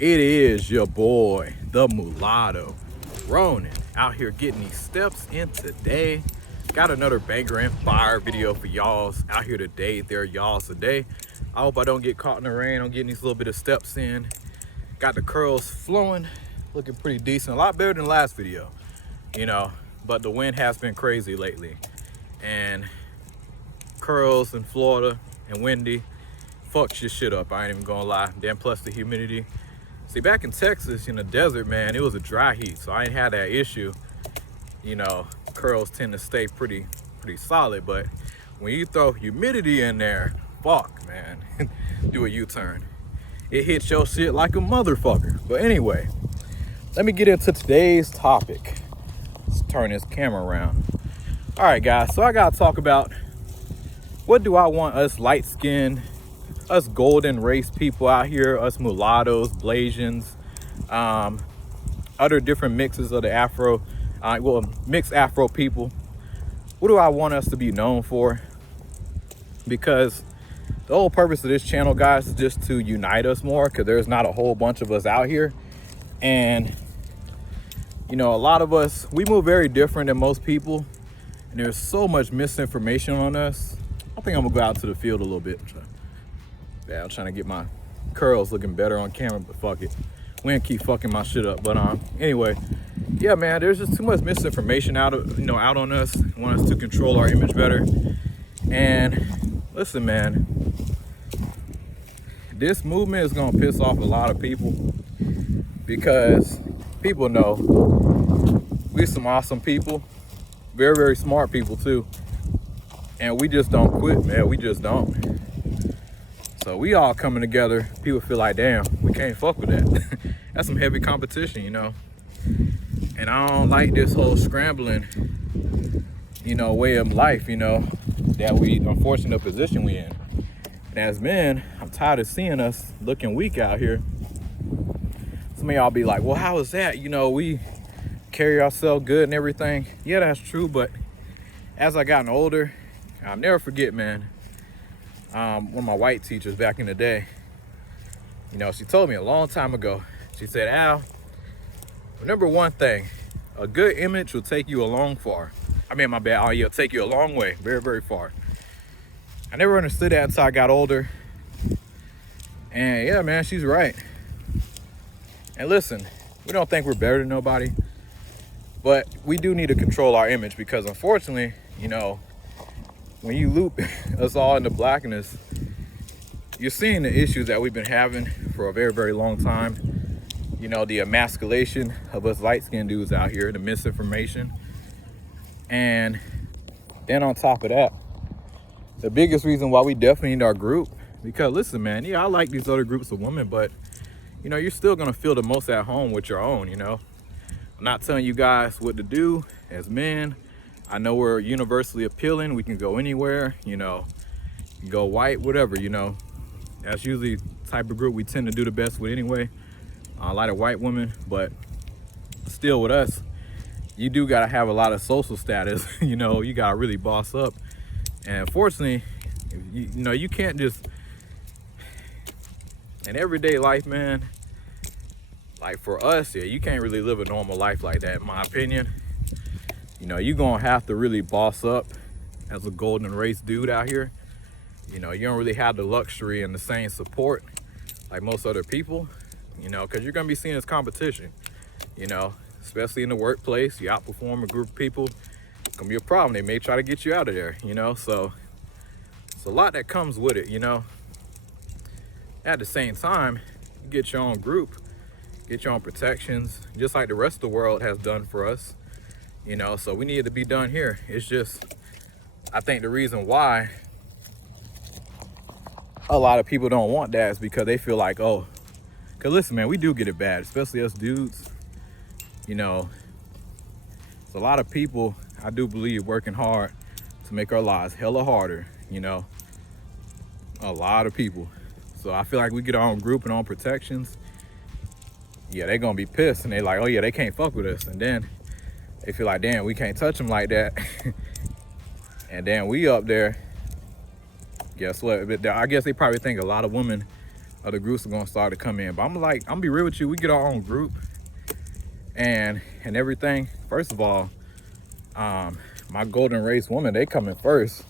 It is your boy, the Mulatto, Ronin, out here getting these steps in today. Got another banger and fire video for y'all's out here today. There y'all's today. I hope I don't get caught in the rain. I'm getting these little bit of steps in. Got the curls flowing, looking pretty decent. A lot better than last video, but the wind has been crazy lately. And curls in Florida and windy fucks your shit up, I ain't even gonna lie. Then plus the humidity. See, back in Texas, in the desert, man, it was a dry heat, so I ain't had that issue. Curls tend to stay pretty solid, but when you throw humidity in there, fuck, man, do a U-turn. It hits your shit like a motherfucker. But anyway, let me get into today's topic. Let's turn this camera around. All right, guys, so I gotta talk about what do I want us light-skinned, us golden race people out here, us mulattoes, Blasians, other different mixes of the Afro, mixed Afro people. What do I want us to be known for? Because the whole purpose of this channel, guys, is just to unite us more, because there's not a whole bunch of us out here. And, a lot of us, we move very different than most people. And there's so much misinformation on us. I think I'm gonna go out to the field a little bit. Yeah, I'm trying to get my curls looking better on camera, but fuck it. We ain't keep fucking my shit up. But anyway, yeah, man, there's just too much misinformation out on us. Want us to control our image better. And listen, man, this movement is gonna piss off a lot of people, because people know we're some awesome people, very, very smart people too. And we just don't quit, man. We just don't. So we all coming together. People feel like, damn, we can't fuck with that. That's some heavy competition, And I don't like this whole scrambling, way of life, that we, unfortunately, the position we in. And as men, I'm tired of seeing us looking weak out here. Some of y'all be like, well, how is that? We carry ourselves good and everything. Yeah, that's true. But as I gotten older, I'll never forget, man. One of my white teachers back in the day, she told me a long time ago, she said, Al, remember one thing, a good image will take you a long far. It'll take you a long way, very, very far. I never understood that until I got older. And yeah, man, she's right. And listen, we don't think we're better than nobody, but we do need to control our image, because unfortunately, when you loop us all into blackness, you're seeing the issues that we've been having for a very, very long time. The emasculation of us light-skinned dudes out here, the misinformation. And then on top of that, the biggest reason why we definitely need our group, because listen, man, yeah, I like these other groups of women, but you're still gonna feel the most at home with your own. I'm not telling you guys what to do as men. I know we're universally appealing. We can go anywhere, go white, whatever, That's usually the type of group we tend to do the best with anyway. A lot of white women, but still with us, you do gotta have a lot of social status. You gotta really boss up. And unfortunately, you can't just, in everyday life, man, like for us, yeah, you can't really live a normal life like that, in my opinion. You're gonna have to really boss up as a golden race dude out here. You don't really have the luxury and the same support like most other people, because you're gonna be seen as competition, especially in the workplace. You outperform a group of people, it's gonna be a problem. They may try to get you out of there, so it's a lot that comes with it, At the same time, you get your own group, get your own protections, just like the rest of the world has done for us. So we need it to be done here. It's just, I think the reason why a lot of people don't want that is because they feel like, oh, because listen, man, we do get it bad, especially us dudes. It's a lot of people, I do believe, working hard to make our lives hella harder, a lot of people. So I feel like we get our own group and our own protections. Yeah, they're gonna be pissed, and they like, oh yeah, they can't fuck with us. And then they feel like, damn, we can't touch them like that. And then we up there, guess what? I guess they probably think a lot of women other groups are gonna start to come in. But I'm gonna be real with you, we get our own group and everything. First of all, my golden race woman, they come in first.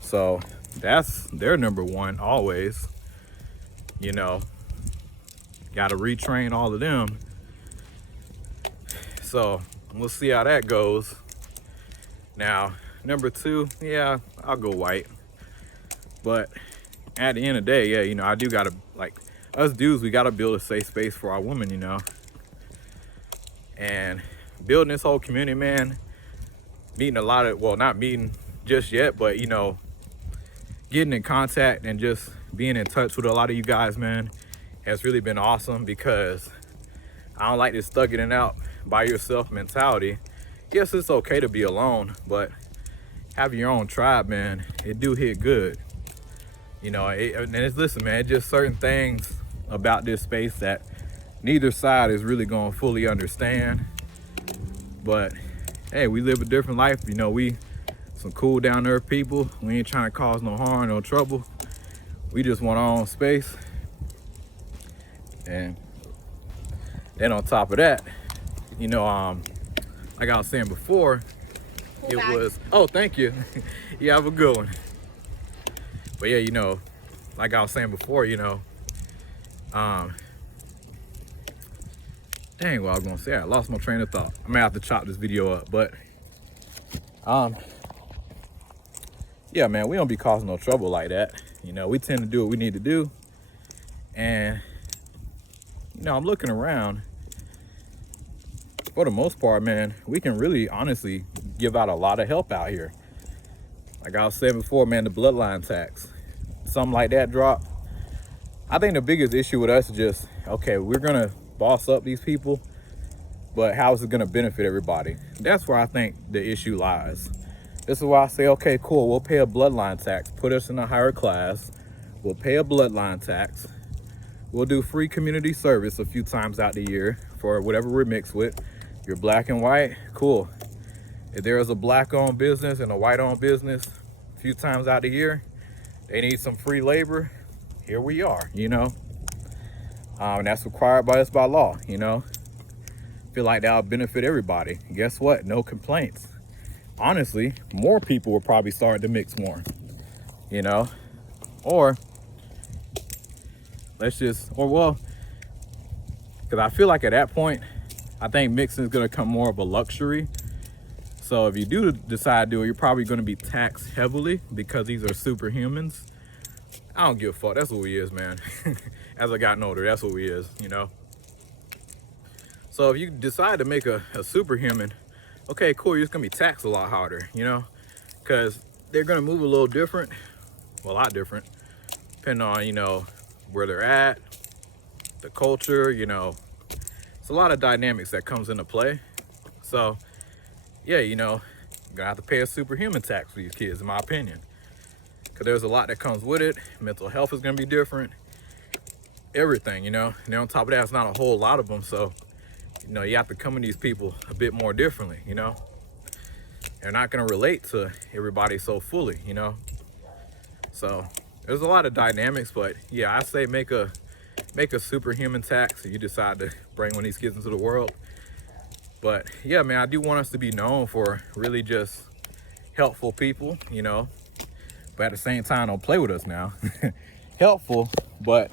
So that's their number one always. You know, gotta retrain all of them. So we'll see how that goes. Now, number two, yeah, I'll go white. But at the end of the day, yeah, you know, I do gotta, like, us dudes, we gotta build a safe space for our women, you know. And building this whole community, man, meeting a lot of, well, not meeting just yet, but, you know, getting in contact and just being in touch with a lot of you guys, man, has really been awesome, because I don't like this thugging it out by yourself mentality. Yes, it's okay to be alone, but having your own tribe, man, it do hit good. You know, and it's, listen, man, it's just certain things about this space that neither side is really gonna fully understand. But hey, we live a different life. You know, we some cool down to earth people. We ain't trying to cause no harm, no trouble. We just want our own space. And then on top of that, you know, like I was saying before, cool, it back. Was, oh, thank you. You have a good one. But yeah, you know, like I was saying before, you know, dang, what I was gonna say, I lost my train of thought. I'm gonna have to chop this video up, but yeah, man, we don't be causing no trouble like that. You know, we tend to do what we need to do. And, you know, I'm looking around. For the most part, man, we can really honestly give out a lot of help out here. Like I was saying before, man, the bloodline tax, something like that drop. I think the biggest issue with us is just, okay, we're gonna boss up these people, but how is it gonna benefit everybody? That's where I think the issue lies. This is why I say, okay, cool, we'll pay a bloodline tax, put us in a higher class, we'll pay a bloodline tax, we'll do free community service a few times out the year for whatever we're mixed with. You're black and white, cool. If there is a black-owned business and a white-owned business a few times out the year, they need some free labor, here we are, you know? And that's required by us by law, you know? Feel like that'll benefit everybody. Guess what? No complaints. Honestly, more people will probably start to mix more, you know? Or, well, because I feel like at that point, I think mixing is gonna come more of a luxury. So if you do decide to do it, you're probably gonna be taxed heavily because these are superhumans. I don't give a fuck, that's what we is, man. As I gotten older, that's what we is, you know? So if you decide to make a superhuman, okay, cool, you're just gonna be taxed a lot harder, you know? Because they're gonna move a little different, well, a lot different, depending on, you know, where they're at, the culture, you know. It's a lot of dynamics that comes into play. So, yeah, you know, you're gonna have to pay a superhuman tax for these kids, in my opinion. Because there's a lot that comes with it. Mental health is gonna be different. Everything, you know. And then on top of that, it's not a whole lot of them. So, you know, you have to come at these people a bit more differently, you know. They're not gonna relate to everybody so fully, you know. So, there's a lot of dynamics, but yeah, I say make a superhuman tax if you decide to bring one of these kids into the world. But yeah, man, I do want us to be known for really just helpful people, you know, but at the same time, don't play with us now. Helpful, but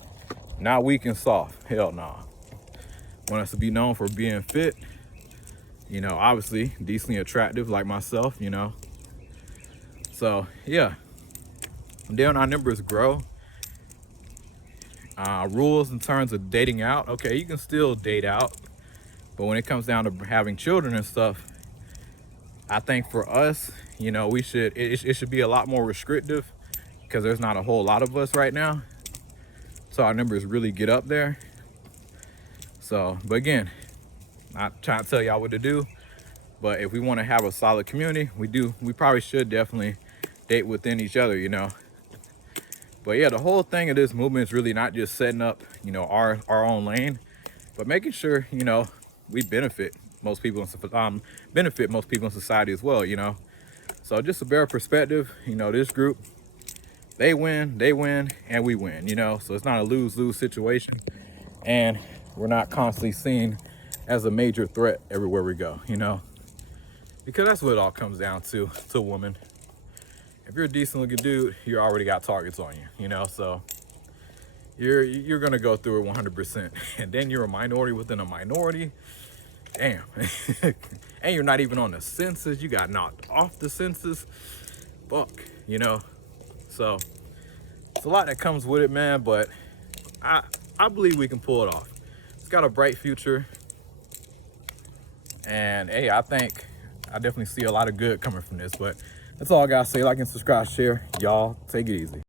not weak and soft. Hell no. Nah. Want us to be known for being fit, you know, obviously decently attractive like myself, you know. So yeah, and then our numbers grow. Rules in terms of dating out, okay, you can still date out, but when it comes down to having children and stuff, I think for us, you know, it should be a lot more restrictive, because there's not a whole lot of us right now, so our numbers really get up there. So, but again, not trying to tell y'all what to do, but if we want to have a solid community, we probably should definitely date within each other, you know. But yeah, the whole thing of this movement is really not just setting up, you know, our own lane, but making sure, you know, we benefit most people in society as well, you know. So just a better perspective, you know, this group, they win, and we win, you know? So it's not a lose-lose situation. And we're not constantly seen as a major threat everywhere we go, you know? Because that's what it all comes down to a woman. If you're a decent looking dude, you already got targets on you, you know? So you're gonna go through it 100%. And then you're a minority within a minority. Damn. And you're not even on the census. You got knocked off the census. Fuck, you know? So it's a lot that comes with it, man, but I believe we can pull it off. It's got a bright future. And hey, I definitely see a lot of good coming from this, but that's all I gotta say. Like and subscribe, share. Y'all take it easy.